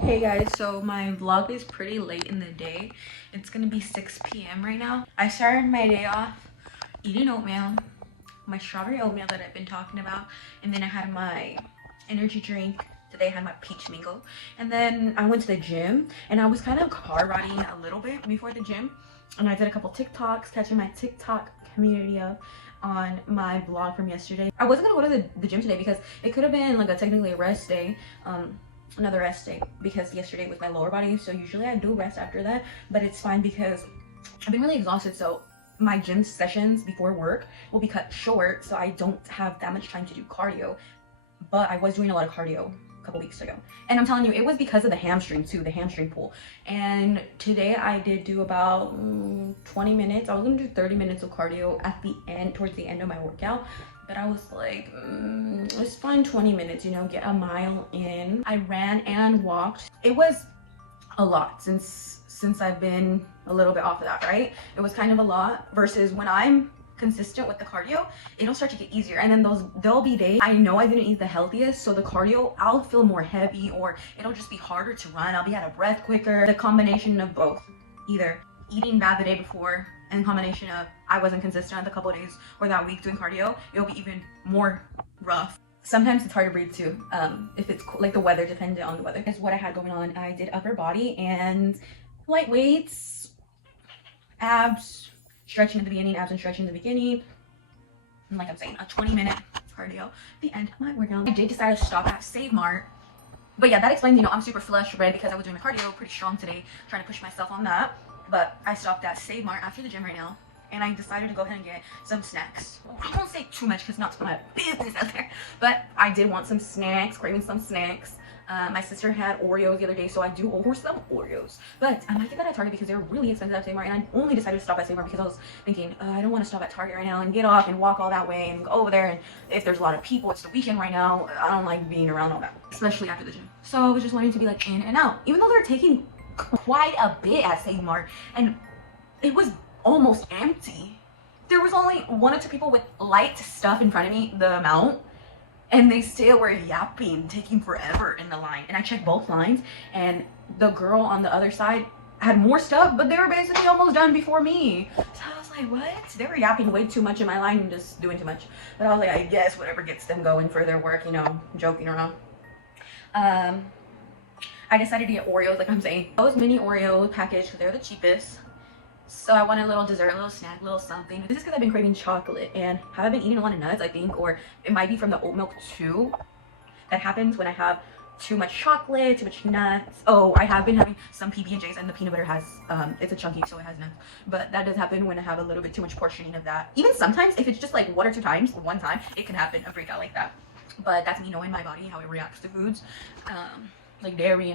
Hey guys, so my vlog is pretty late in the day. It's gonna be 6 p.m. right now. I started my day off eating oatmeal, my strawberry oatmeal that I've been talking about, and then I had my energy drink. Today I had my peach mingle, and then I went to the gym, and I was kind of car riding a little bit before the gym, and I did a couple TikToks, catching my TikTok community up on my vlog from yesterday. I wasn't gonna go to the gym today because it could have been like technically a rest day. Another rest day because yesterday was my lower body, so usually I do rest after that, but it's fine because I've been really exhausted. So my gym sessions before work will be cut short, so I don't have that much time to do cardio, but I was doing a lot of cardio a couple weeks ago, and I'm telling you, it was because of the hamstring too, the hamstring pull. And today I did do about 20 minutes. I was gonna do 30 minutes of cardio at the end, towards the end of my workout, but I was like, let's find 20 minutes, you know, get a mile in. I ran and walked. It was a lot since I've been a little bit off of that, right? It was kind of a lot versus when I'm consistent with the cardio, it'll start to get easier. And then there'll be days I know I didn't eat the healthiest, so the cardio, I'll feel more heavy, or it'll just be harder to run. I'll be out of breath quicker. The combination of both, either eating bad the day before and combination of I wasn't consistent the couple of days or that week doing cardio, it'll be even more rough. Sometimes it's hard to breathe too, if it's like the weather, dependent on the weather. Is what I had going on. I did upper body and light weights, abs, stretching at the beginning, abs and stretching at the beginning. And like I'm saying, a 20-minute cardio at the end of my workout. I did decide to stop at Save Mart. But yeah, that explains, you know, I'm super flush red because I was doing my cardio pretty strong today, trying to push myself on that. But I stopped at Save Mart after the gym right now, and I decided to go ahead and get some snacks. I won't say too much because not to put my business out there, but I did want some snacks, craving some snacks. My sister had Oreos the other day, so I do owe her some Oreos. But I might get that at Target because they're really expensive at Save Mart, and I only decided to stop at Save Mart because I was thinking, I don't want to stop at Target right now and get off and walk all that way and go over there, and if there's a lot of people, it's the weekend right now, I don't like being around all that, especially after the gym. So I was just wanting to be like in and out, even though they're taking quite a bit at Save Mart, and it was almost empty. There was only 1 or 2 people with light stuff in front of me, the amount, and they still were yapping, taking forever in the line. And I checked both lines, and the girl on the other side had more stuff, but they were basically almost done before me. So I was like, what? They were yapping way too much in my line and just doing too much. But I was like, I guess whatever gets them going for their work, you know, joking around. I decided to get Oreos, like I'm saying. Those mini Oreo package, because they're the cheapest. So I wanted a little dessert, a little snack, a little something. This is because I've been craving chocolate, and have I been eating a lot of nuts, I think, or it might be from the oat milk too. That happens when I have too much chocolate, too much nuts. Oh, I have been having some PB&Js, and the peanut butter has, it's a chunky, so it has nuts. But that does happen when I have a little bit too much portioning of that. Even sometimes, if it's just like 1 or 2 times, one time, it can happen, a breakout like that. But that's me knowing my body, how it reacts to foods. Like dairy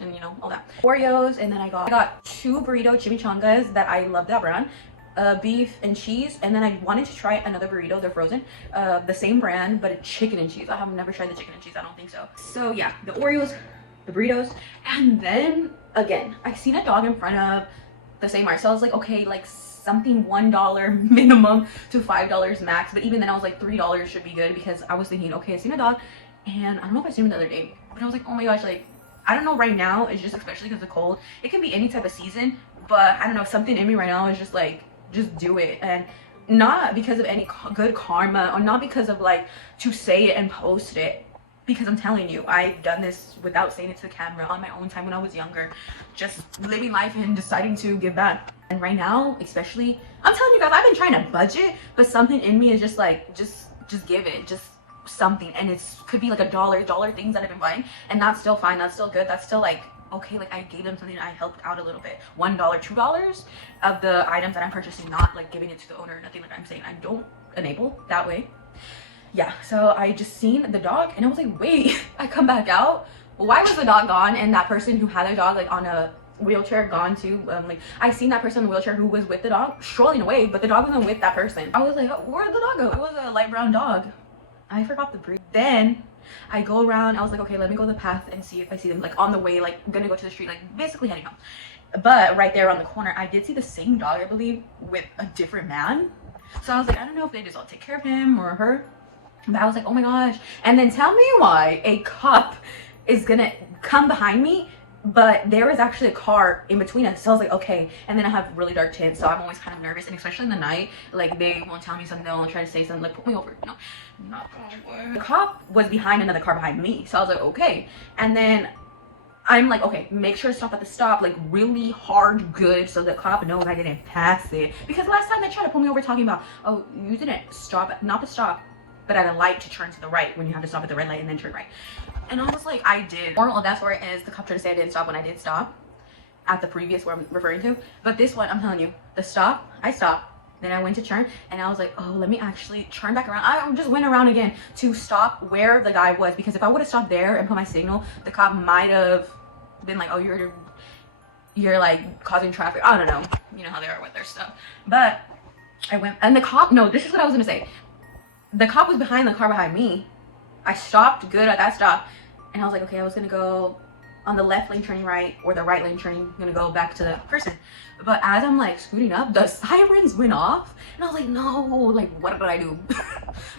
and you know, all that. Oreos, and then I got 2 burrito chimichangas that I love that brand. Beef and cheese, and then I wanted to try another burrito, they're frozen, the same brand, but it's chicken and cheese. I have never tried the chicken and cheese, I don't think so. So yeah, the Oreos, the burritos, and then again, I seen a dog in front of the same Mart, so I was like, okay, like something $1 minimum to $5 max, but even then I was like $3 should be good, because I was thinking, okay, I seen a dog, and I don't know if I seen him the other day, but I was like, oh my gosh, like, I don't know, right now, it's just, especially because of the cold, it can be any type of season, but I don't know, something in me right now is just like, just do it. And not because of any good karma, or not because of like to say it and post it, because I'm telling you, I've done this without saying it to the camera on my own time when I was younger, just living life and deciding to give back. And right now, especially, I'm telling you guys, I've been trying to budget, but something in me is just like, just give it, just something. And it could be like $1 things that I've been buying, and that's still fine, that's still good, that's still like okay, like I gave them something, I helped out a little bit. $1, $2 of the items that I'm purchasing, not like giving it to the owner, nothing like I'm saying. I don't enable that way. Yeah, so I just seen the dog, and I was like, wait, I come back out, why was the dog gone? And that person who had their dog like on a wheelchair gone too. Like I seen that person in the wheelchair who was with the dog strolling away, but the dog wasn't with that person. I was like, oh, where'd the dog go? It was a light brown dog. I forgot the breed. Then I go around, I was like, okay, let me go the path and see if I see them, like on the way, like I'm gonna go to the street, like basically heading home. But right there on the corner, I did see the same dog, I believe, with a different man. So I was like, I don't know if they just all take care of him or her. But I was like, oh my gosh. And then tell me why a cop is gonna come behind me, but there was actually a car in between us. So I was like, okay. And then I have really dark tints, so I'm always kind of nervous, and especially in the night, like they won't tell me something, they'll try to say something like, pull me over, you know. Not gonna work. The cop was behind another car behind me, so I was like, okay. And then I'm like, okay, make sure to stop at the stop, like really hard, good, so the cop knows I didn't pass it. Because last time they tried to pull me over talking about, oh, you didn't stop, not to stop, but at a light to turn to the right when you have to stop at the red light and then turn right. And I was like, I did. Moral of that story is the cop tried to say I didn't stop when I did stop at the previous one I'm referring to. But this one, I'm telling you, the stop, I stopped. Then I went to turn and I was like, oh, let me actually turn back around. I just went around again to stop where the guy was, because if I would have stopped there and put my signal, the cop might have been like, oh, you're like causing traffic. I don't know. You know how they are with their stuff. But I went, and the cop, no, this is what I was gonna say. The cop was behind the car behind me. I stopped good at that stop. And I was like, okay, I was gonna go on the left lane turning right, or the right lane turning, gonna go back to the person. But as I'm like scooting up, the sirens went off. And I was like, no, like what did I do?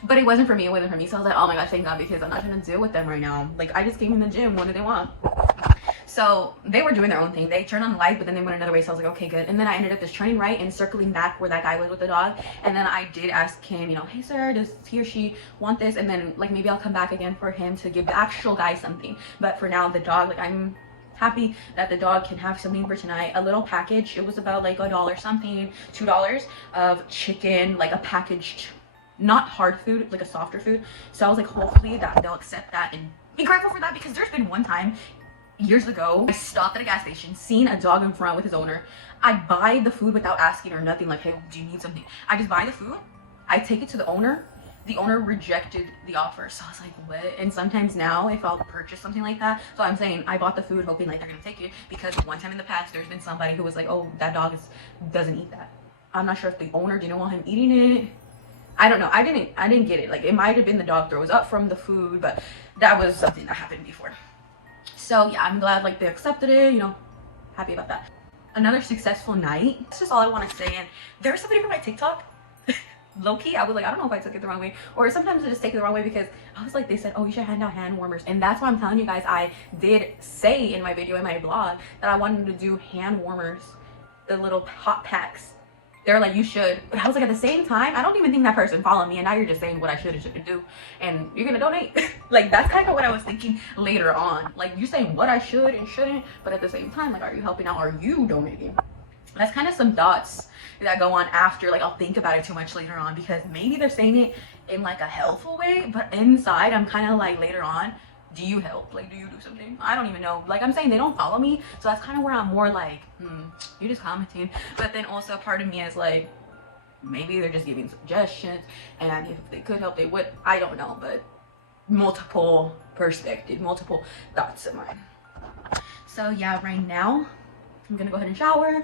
But it wasn't for me, it wasn't for me. So I was like, oh my gosh, thank God, because I'm not trying to deal with them right now. Like I just came in the gym, what do they want? So they were doing their own thing. They turned on the light, but then they went another way. So I was like, okay, good. And then I ended up just turning right and circling back where that guy was with the dog. And then I did ask him, you know, hey sir, does he or she want this? And then like maybe I'll come back again for him to give the actual guy something. But for now, the dog, like I'm happy that the dog can have something for tonight. A little package. It was about like $1 something, $2 of chicken, like a packaged, not hard food, like a softer food. So I was like, hopefully that they'll accept that and be grateful for that, because there's been one time years ago, I stopped at a gas station, seen a dog in front with his owner. I buy the food without asking or nothing, like, hey, do you need something? I just buy the food, I take it to the owner. The owner rejected the offer. So I was like, what? And sometimes now, if I'll purchase something like that, so I'm saying I bought the food hoping like they're gonna take it, because one time in the past, there's been somebody who was like, oh, that dog doesn't eat that. I'm not sure if the owner didn't want him eating it. I don't know. I didn't get it. Like it might have been the dog throws up from the food, but that was something that happened before. So yeah, I'm glad like they accepted it, you know, happy about that. Another successful night. That's just all I want to say. And there was somebody from my TikTok, low-key, I was like, I don't know if I took it the wrong way, or sometimes I just take it the wrong way, because I was like, they said, oh, you should hand out hand warmers. And that's why I'm telling you guys, I did say in my video, in my vlog, that I wanted to do hand warmers, the little hot packs. They're like, you should. But I was like, at the same time, I don't even think that person followed me, and now you're just saying what I should and shouldn't do, and you're gonna donate. Like that's kind of what I was thinking later on. Like you're saying what I should and shouldn't, but at the same time, like, are you helping out? Are you donating? That's kind of some thoughts that go on after. Like I'll think about it too much later on, because maybe they're saying it in like a helpful way, but inside I'm kind of like, later on, do you help? Like, do you do something? I don't even know. Like I'm saying, they don't follow me, so that's kind of where I'm more like, you're just commenting. But then also part of me is like, maybe they're just giving suggestions, and if they could help, they would. I don't know, but multiple perspectives, multiple thoughts of mine. So yeah, right now I'm gonna go ahead and shower.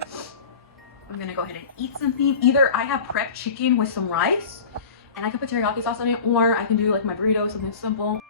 I'm gonna go ahead and eat something. Either I have prepped chicken with some rice and I can put teriyaki sauce on it, or I can do like my burrito, something simple.